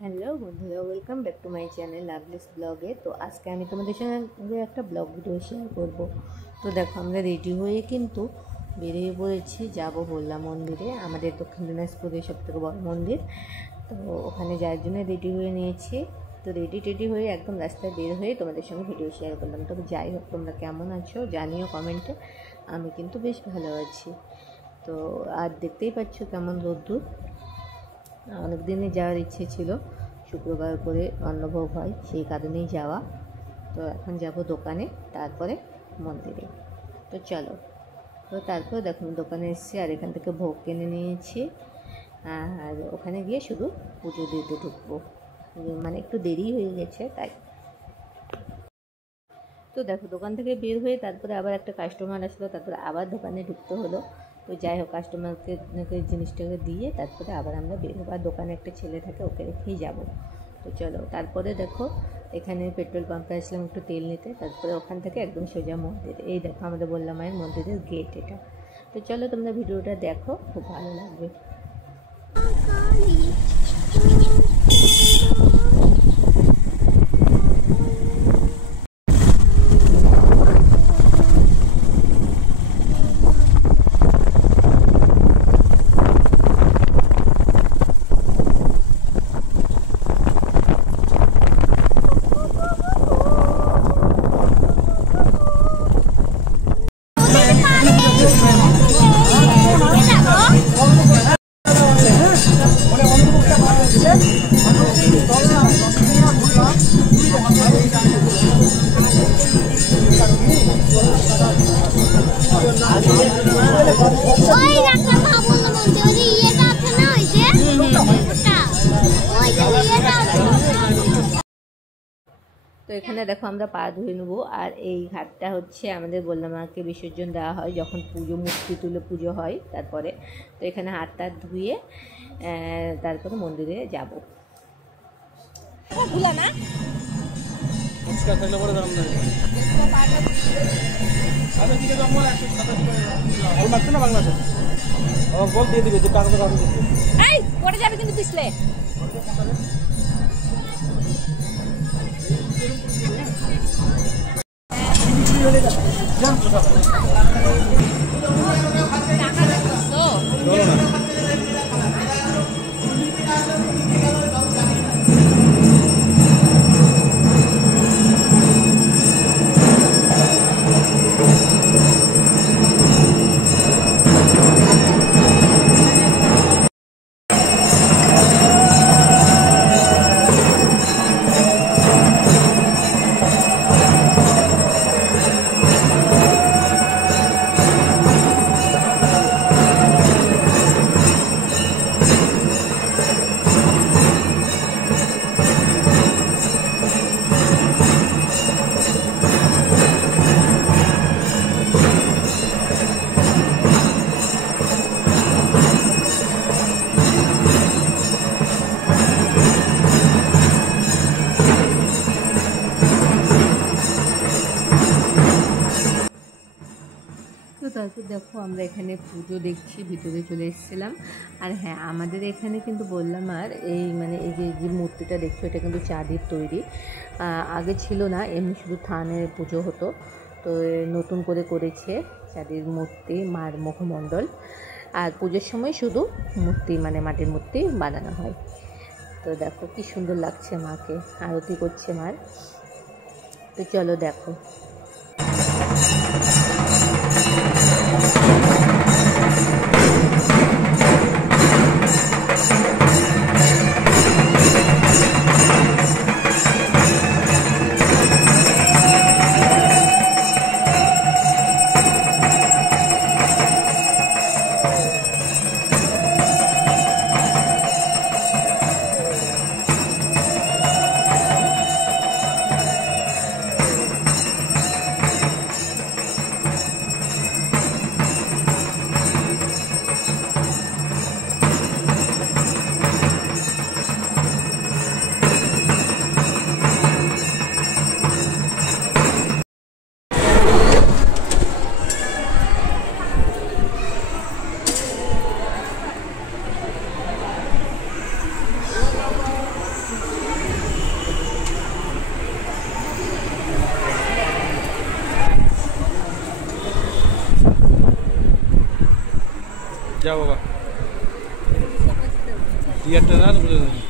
Hello বন্ধুরা, welcome back to my channel লাভলিস ব্লগে। তো আজকে আমি তোমাদের সঙ্গে একটা ব্লগ ভিডিও শেয়ার করব। তো দেখো, আমরা রেডি হয়ে কিন্তু বেরিয়ে পড়েছি, যাব বললাম মন্দিরে, আমাদের দক্ষিণ দিনাজপুরের সবথেকে বড় মন্দির। তো ওখানে যাওয়ার জন্য রেডি হয়ে নিয়েছি। তো রেডি হয়ে একদম রাস্তায় বের হয়ে তোমাদের সঙ্গে ভিডিও শেয়ার করলাম। তবে যাই হোক, তোমরা কেমন আছো জানিও কমেন্টে। আমি কিন্তু বেশ ভালো আছি। তো আর দেখতেই পাচ্ছ কেমন রোদ্দুর। অনেক দিনই যাওয়ার ইচ্ছে ছিল, শুক্রবার করে অন্নভোগ হয়, সেই কারণেই যাওয়া। তো এখন যাব দোকানে, তারপরে মন্দিরে। তো চলো। তো তারপর দেখুন দোকানে এসেছি, আর এখান থেকে ভোগ কিনে নিয়েছি, আর ওখানে গিয়ে শুধু পুজো দিতে ঢুকবো, মানে একটু দেরি হয়ে গেছে তাই। তো দেখো, দোকান থেকে বের হয়ে তারপরে আবার একটা কাস্টমার আসলো, তারপরে আবার দোকানে ঢুকতে হলো। তো যাই হোক, কাস্টমারকে জিনিসটাকে দিয়ে তারপরে আবার আমরা বের হবো। আর দোকানে একটা ছেলে থাকে, ওকে রেখেই যাব। তো চলো, তারপরে দেখো এখানে পেট্রোল পাম্পে আসলাম একটু তেল নিতে, তারপরে ওখান থেকে একদম সোজা মন্দির। এই দেখো আমাদের বললাম মায়ের মন্দিরের গেট এটা। তো চলো তোমরা ভিডিওটা দেখো, খুব ভালো লাগবে। তো এখানে দেখো আমরা পা ধুয়ে নেবো। আর এই ঘাটটা হচ্ছে আমাদের বললাম মাকে বিসর্জন দেওয়া হয় যখন পুজো, মূর্তি তুলে পুজো হয় তারপরে। তো এখানে হাত টাত ধুয়ে তারপরে মন্দিরে যাব। তো তারপর দেখো আমরা এখানে পুজো দেখছি, ভিতরে চলে এসেছিলাম। আর হ্যাঁ, আমাদের এখানে কিন্তু বললাম আর এই মানে এই যে মূর্তিটা দেখছো, এটা কিন্তু চাঁদির তৈরি। আগে ছিল না, এমনি শুধু থানের পুজো হতো। তো নতুন করে করেছে চাঁদির মূর্তি, মার মুখমণ্ডল। আর পুজোর সময় শুধু মূর্তি মানে মাটির মূর্তি বানানো হয়। তো দেখো কি সুন্দর লাগছে, মাকে আরতি করছে মার। তো চলো দেখো। যাও বাবা টিয়ারটা না তো বুঝে যাবে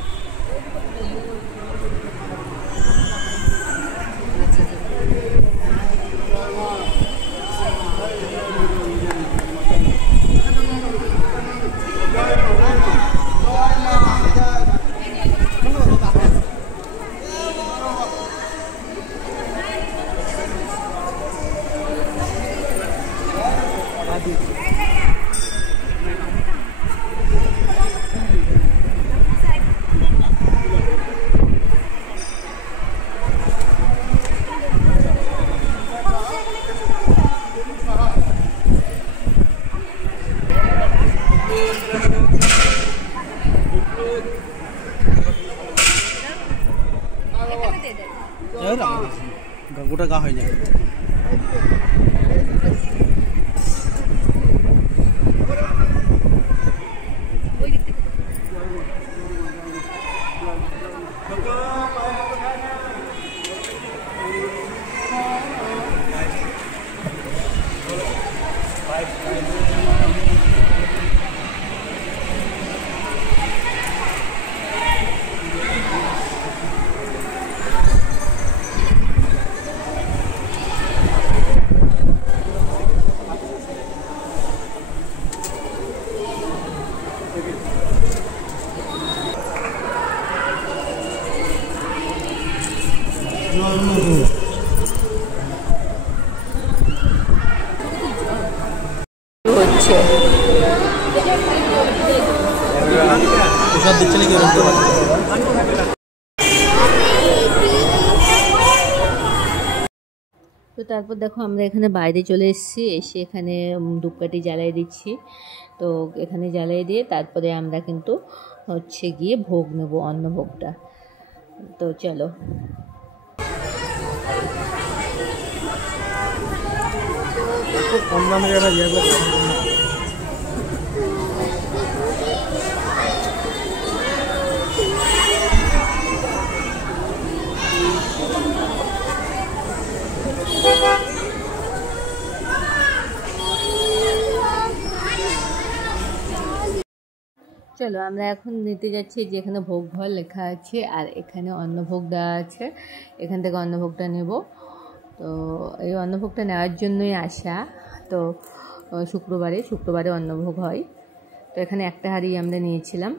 গোটা গা হয়ে যায় তো তারপর দেখো আমরা এখানে বাইরে চলে এসেছি, এসে এখানে ধূপকাঠি জ্বালাই দিচ্ছি। তো এখানে জ্বালাই দিয়ে তারপরে আমরা কিন্তু হচ্ছে গিয়ে ভোগ নেব, অন্নভোগটা। তো চলো কম দামে যারা চলো আমরা এখন নিতে যাচ্ছি, যেখানে ভোগ ঘর লেখা আছে আর এখানে অন্নভোগ দেওয়া আছে, এখান থেকে অন্নভোগটা নেব। তো এই অন্নভোগটা নেওয়ার জন্যই আসা। তো শুক্রবারে অন্নভোগ হয়। তো এখানে একটা হাঁড়ি আমরা নিয়েছিলাম।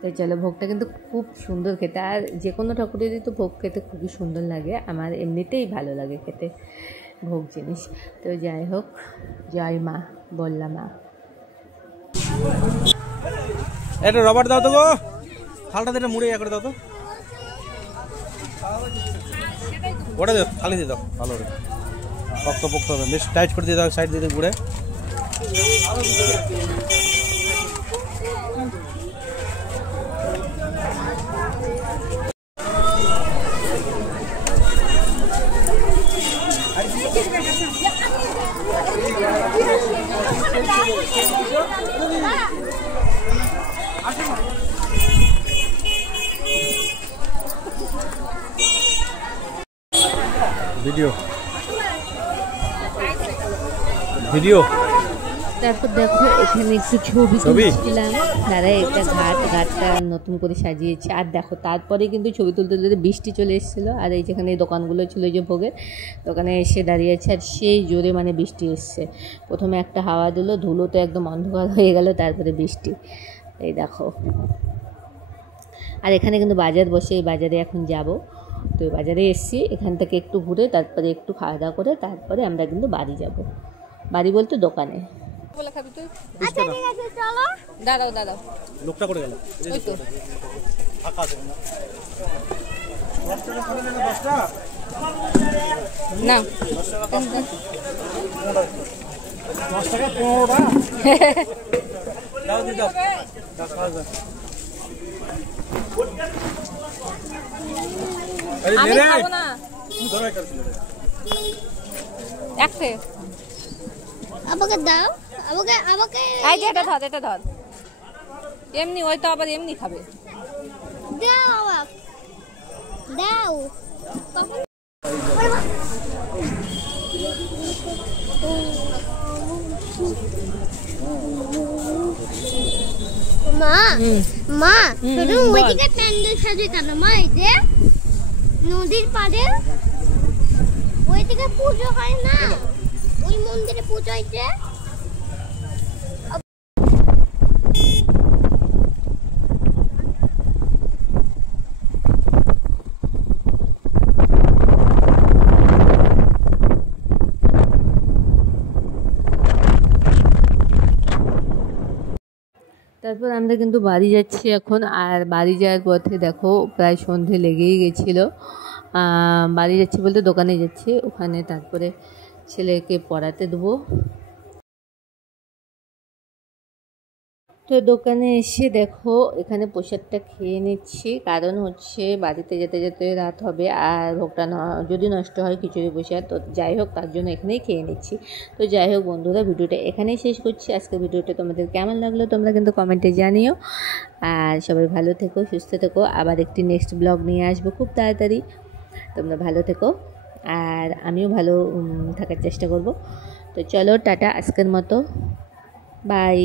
তো চলো, ভোগটা কিন্তু খুব সুন্দর খেতে, আর যে কোনো ঠাকুরেরই তো ভোগ খেতে খুবই সুন্দর লাগে, আমার এমনিতেই ভালো লাগে খেতে ভোগ জিনিস। তো যাই হোক, জয় মা, বললাম মা। এটা রবার দাও তো গো, থালটা দিয়ে মুড়ে করে দাও তো, ওটা দাও, খালি দিয়ে দাও, ভালো করে পক্ত পক্ত হবে, বেশ টাইট করে দিয়ে দাও, সাইড দিয়ে ঘুরে। ভিডিও তারপর দেখো এখানে একটু ছবি তুলছিলাম, তারা একটা ঘাটটা নতুন করে সাজিয়েছে। আর দেখো তারপরে কিন্তু ছবি তুলতে তুলতে বৃষ্টি চলে এসেছিলো, আর এই যেখানে দোকানগুলো ছিল, যে ভোগের দোকানে এসে দাঁড়িয়েছে, আর সেই জোরে মানে বৃষ্টি এসছে। প্রথমে একটা হাওয়া দিল, ধুলোতে একদম অন্ধকার হয়ে গেল, তারপরে বৃষ্টি। এই দেখো, আর এখানে কিন্তু বাজার বসে, এই বাজারে এখন যাব। তো এই বাজারে এসেছি, এখান থেকে একটু ঘুরে তারপরে একটু খাওয়া দাওয়া করে তারপরে আমরা কিন্তু বাড়ি যাব। বাড়ি বলতে দোকানে। বলে খাবি তুই? আচ্ছা ঠিক আছে, চলো। দাঁড়াও লোকটা করে গেল, ওই তো ফাঁকা আছে না। 10 টাকা করে দেন, 10 টাকা না, 10 টাকা 15টা দাও দি দাও, 10,000 আমি খাবো না, ধরে করছিল একটে আমাকে দাও, আমাকে এই যে এটা ধর এমনি, ওই তো আবার এমনি খাবে। দাও আমাকে দাও। মা হুম। মা হুম, শুধু হুম, বল। ওইদিকে প্যান্ডেল সাজে কেন মা? এই যে নদীর পাড়ে ওইদিকে পুজো হয় না? ওই মন্দিরে পুজো হয়েছে। তারপর আমরা কিন্তু বাড়ি যাচ্ছি এখন। আর বাড়ি যাওয়ার পথে দেখো প্রায় সন্ধে লেগেই গেছিলো। বাড়ি যাচ্ছি বলতে দোকানে যাচ্ছি, ওখানে তারপরে ছেলেকে পড়াতে দেবো। তো দোকানে এসে দেখো এখানে প্রসাদটা খেয়ে নিচ্ছি, কারণ হচ্ছে বাড়িতে যেতে যেতে রাত হবে আর ভোগটা যদি নষ্ট হয় খিচুড়ি প্রসাদ, তো যাই হোক তার জন্য এখানেই খেয়ে নিচ্ছি। তো যাই হোক বন্ধুরা, ভিডিওটা এখানেই শেষ করছি। আজকের ভিডিওটা তোমাদের কেমন লাগলো তোমরা কিন্তু কমেন্টে জানিও। আর সবাই ভালো থেকো, সুস্থ থেকো। আবার একটি নেক্সট ব্লগ নিয়ে আসবো খুব তাড়াতাড়ি। তোমরা ভালো থেকো আর আমিও ভালো থাকার চেষ্টা করব। তো চলো টাটা আজকের মতো, বাই।